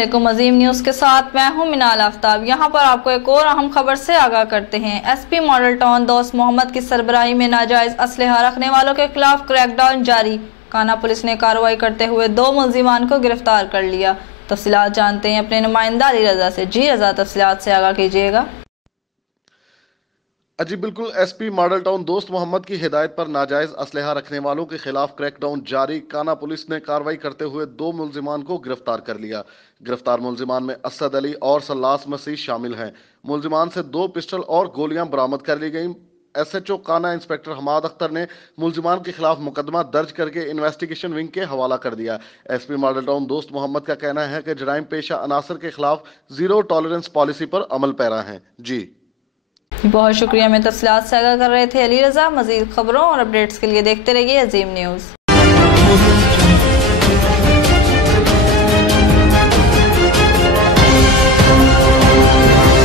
अस्सलामुअलैकुम। अजीम न्यूज़ के साथ मैं हूं मिनाल आफ्ताब। यहां पर आपको एक और अहम खबर से आगाह करते हैं। एसपी मॉडल टाउन दोस्त मोहम्मद की सरबराही में नाजायज असलहा रखने वालों के खिलाफ क्रैकडाउन जारी। काना पुलिस ने कार्रवाई करते हुए 2 मुल्जिमान को गिरफ्तार कर लिया। तफसीलात जानते हैं अपने नुमाइंदा अली रजा से। जी रजा, तफसीलात से आगाह कीजिएगा। जी बिल्कुल, एसपी मॉडल टाउन दोस्त मोहम्मद की हिदायत पर नाजायज असलहा रखने वालों के खिलाफ क्रैकडाउन जारी। काना पुलिस ने कार्रवाई करते हुए 2 मुल्जिमान को गिरफ्तार कर लिया। गिरफ्तार मुल्जिमान में असद अली और सल्लास मसीह शामिल हैं। मुल्जिमान से 2 पिस्टल और गोलियां बरामद कर ली गई। एसएचओ काना इंस्पेक्टर हमाद अख्तर ने मुल्जिमान के खिलाफ मुकदमा दर्ज करके इन्वेस्टिगेशन विंग के हवाला कर दिया। एसपी मॉडल टाउन दोस्त मोहम्मद का कहना है कि जराइम पेशा अनासर के खिलाफ जीरो टॉलरेंस पॉलिसी पर अमल पैरा है। जी बहुत शुक्रिया। मैं तफसीलात से आगाह कर रहे थे अली रजा। मजीद खबरों और अपडेट्स के लिए देखते रहिए अजीम न्यूज़।